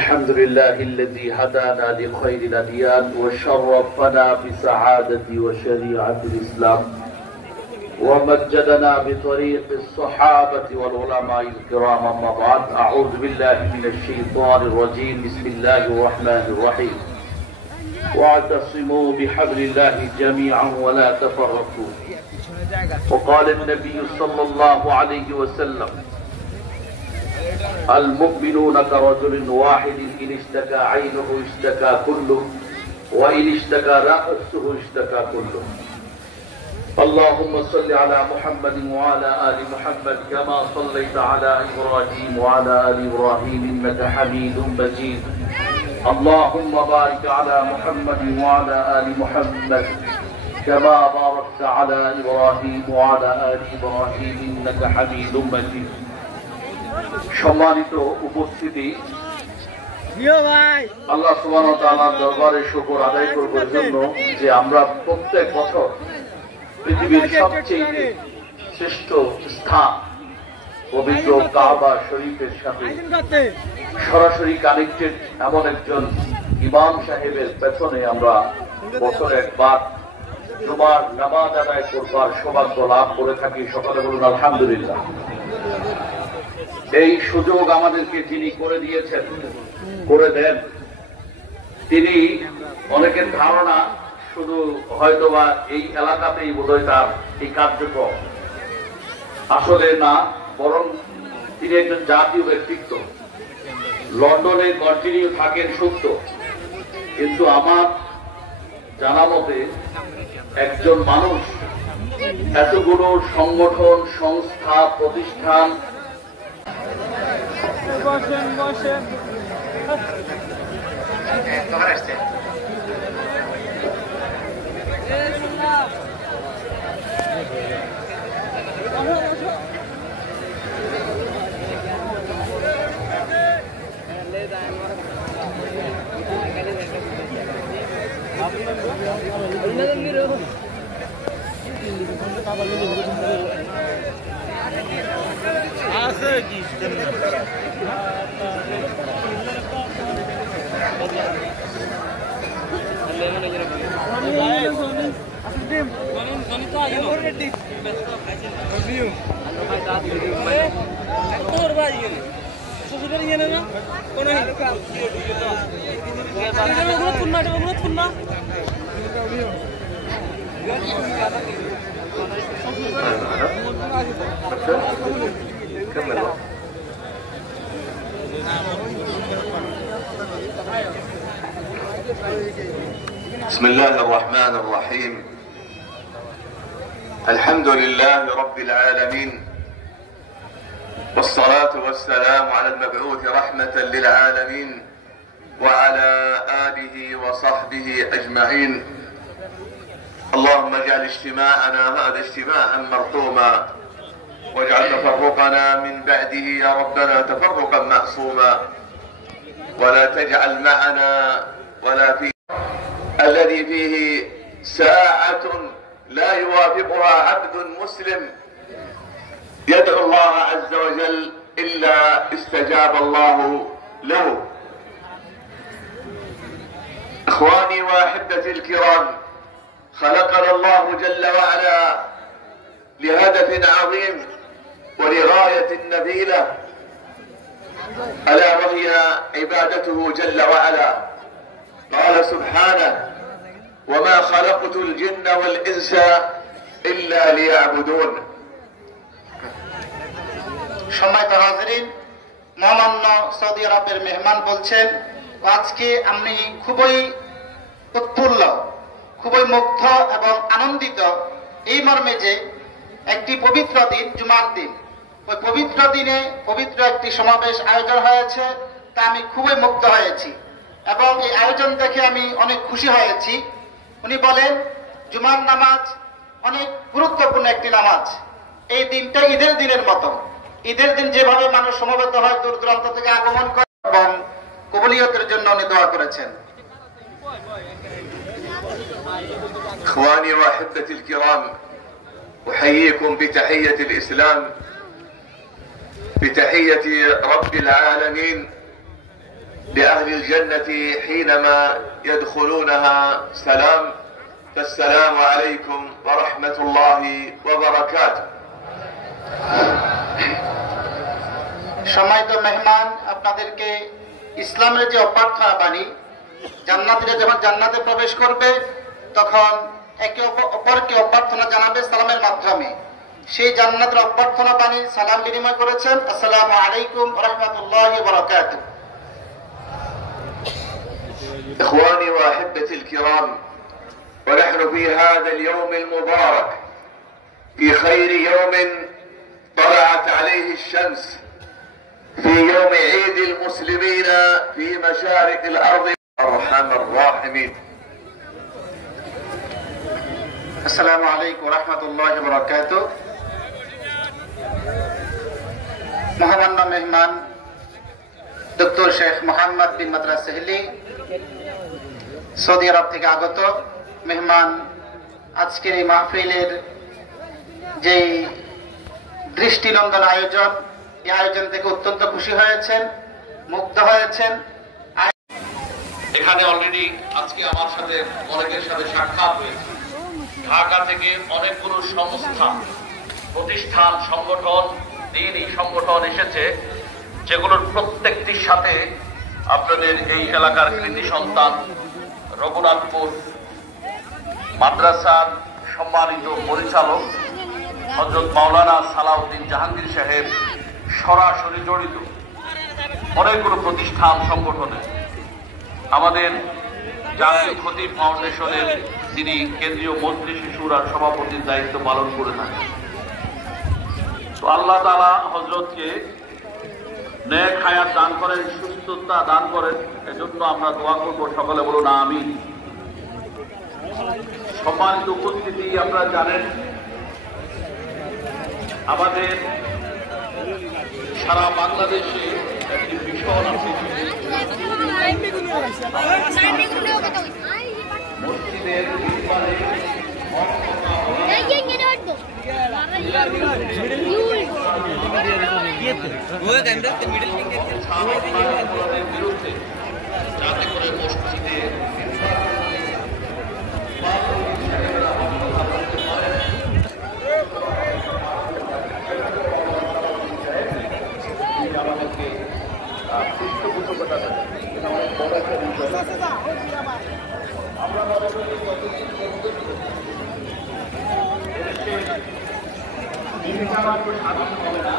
الحمد لله الذي هدانا لخير الأديان وشرفنا بسعادة وشريعة الإسلام ومجدنا بطريق الصحابة والعلماء الكرام. أما بعد، أعوذ بالله من الشيطان الرجيم. بسم الله الرحمن الرحيم. واعتصموا بحبل الله جميعا ولا تفرقوا. وقال النبي صلى الله عليه وسلم: المؤمنون كرجل واحد إن اشتكى عينه اشتكى كله وإن اشتكى رأسه اشتكى كله. اللهم صل على محمد وعلى آل محمد كما صليت على إبراهيم وعلى آل إبراهيم إنك حميد مجيد. اللهم بارك على محمد وعلى آل محمد كما باركت على إبراهيم وعلى آل إبراهيم إنك حميد مجيد. সম্মানিত উপস্থিতি, আল্লাহ সুবহানাহু ওয়া তাআলার দরবারে শুকর আদায় করবার জন্য যে আমরা প্রত্যেক বছর পৃথিবীর সবচেয়ে শ্রেষ্ঠ স্থান পবিত্র কাবা শরীফের সাথে সরাসরি কানেক্টেড এমন একজন ইমাম সাহেবের পেছনে আমরা বছরে একবার জুমার নামাজ আদায় করবার সৌভাগ্য লাভ করে থাকি। সকলে বলুন আলহামদুলিল্লাহ। এই সুযোগ আমাদেরকে যিনি করে দিয়েছেন, করে দেন, তিনি অনেকের ধারণা শুধু হয়তোবা এই এলাকাতেই বোধহয় তার এই কার্যক্রম, আসলে না, বরং তিনি একজন জাতীয় ব্যক্তিত্ব। লন্ডনে কন্টিনিউ থাকেন সত্য, কিন্তু আমার জানা মতে একজন মানুষ এতগুলো সংগঠন, সংস্থা, প্রতিষ্ঠান بسم الله الرحمن الرحيم. الحمد لله رب العالمين، والصلاة والسلام على المبعوث رحمة للعالمين وعلى آله وصحبه أجمعين. اللهم اجعل اجتماعنا هذا اجتماعا مرحوما، واجعل تفرقنا من بعده يا ربنا تفرقا معصوما، ولا تجعل معنا ولا في الذي فيه ساعة لا يوافقها عبد مسلم يدعو الله عز وجل إلا استجاب الله له. إخواني وأحبتي الكرام، خلقنا الله جل وعلا لهدف عظيم ولغاية نبيلة، ألا وهي عبادته جل وعلا. قال سبحانه: وما خلقت الجن والإنس إلا ليعبدون. সম্মানিত হাজিরিন, মহামান্য সৌদি আরবের মেহমান বলছেন, আজকে আমি খুবই উৎফুল্ল, খুবই মুগ্ধ এবং আনন্দিত এই মর্মে যে একটি পবিত্র দিন, জুমার দিন, ওই পবিত্র দিনে পবিত্র একটি সমাবেশ আয়োজন হয়েছে, তা আমি খুবই মুগ্ধ হয়েছি এবং এই আয়োজন দেখে আমি অনেক খুশি হয়েছি। উনি বলেন, জুমার নামাজ অনেক গুরুত্বপূর্ণ একটি নামাজ। এই দিনটা ঈদের দিনের মতো। ঈদের দিন যেভাবে মানুষ সমবেত হয়, দূর দূরান্ত থেকে আগমন করে এবং কবুলিয়তের জন্য উনি দোয়া করেছেন। إخواني وأحبتي الكرام، أحييكم بتحية الإسلام، بتحية رب العالمين، لأهل الجنة حينما يدخلونها سلام. فالسلام عليكم ورحمة الله وبركاته. সম্মানিত মেহমান, আপনাদেরকে ইসলামের যে অভ্যর্থনা বাণী, জান্নাতীরা যখন জান্নাতে প্রবেশ করবে তখন একে অপরকে অভ্যর্থনা জানাবে সালামের মাধ্যমে। সেই জান্নাতের অভ্যর্থনা বাণী সালাম বিনিময় করেছেন, আসসালামু আলাইকুম ওয়া রাহমাতুল্লাহি ওয়া বারাকাতুহু। إخواني وأحبتي الكرام، ونحن في هذا اليوم المبارك في خير يوم طلعت عليه الشمس، في يوم عيد المسلمين في مشارق الأرض أرحم الراحمين. আসসালামু আলাইকুম ওয়া রাহমাতুল্লাহি ওয়া বারাকাতুহু। মহামান্য মেহমান ডক্টর শেখ মোহাম্মদ বিন মাদ্রাস সেহলি, সৌদি আরব থেকে আগত মেহমান, আজকের এই মাহফিলের যে দৃষ্টিনন্দন আয়োজন, এই আয়োজন থেকে অত্যন্ত খুশি হয়েছেন, মুগ্ধ হয়েছেন। এখানে অলরেডি আজকে আমার সাথে অনেকের সাথে সাক্ষাৎ হয়েছে। ঢাকা থেকে অনেকগুলো সংস্থা, প্রতিষ্ঠান, সংগঠন, দিনই সংগঠন এসেছে, যেগুলোর প্রত্যেকটির সাথে আপনাদের এই এলাকার কৃতি সন্তান রঘুনাথপুর মাদ্রাসার সম্মানিত পরিচালক হযরত মাওলানা সালাউদ্দিন জাহাঙ্গীর সাহেব সরাসরি জড়িত। অনেকগুলো প্রতিষ্ঠান, সংগঠনে আমাদের জাতীয় খতিব ফাউন্ডেশনের তিনি কেন্দ্রীয় মজলিস শুরার সভাপতির দায়িত্ব পালন করে থাকেন। তো আল্লাহ তাআলা হযরতকে নেক হায়াত দান করেন, সুস্থতা দান করেন, এজন্য আমরা দোয়া করব। সকলে বলুন আমিন। সম্মানিত উপস্থিতি, আপনারা জানেন আমাদের সারা বাংলাদেশে একটি ভীষণ মসজিদের বিরুদ্ধে, যাতে করে মসজিদে আমাদেরকে পৃষ্ঠপোষকতা দেন। অনেক বড় একটা বিষয়। আমরা মনে করি স্বাধীন হবে না,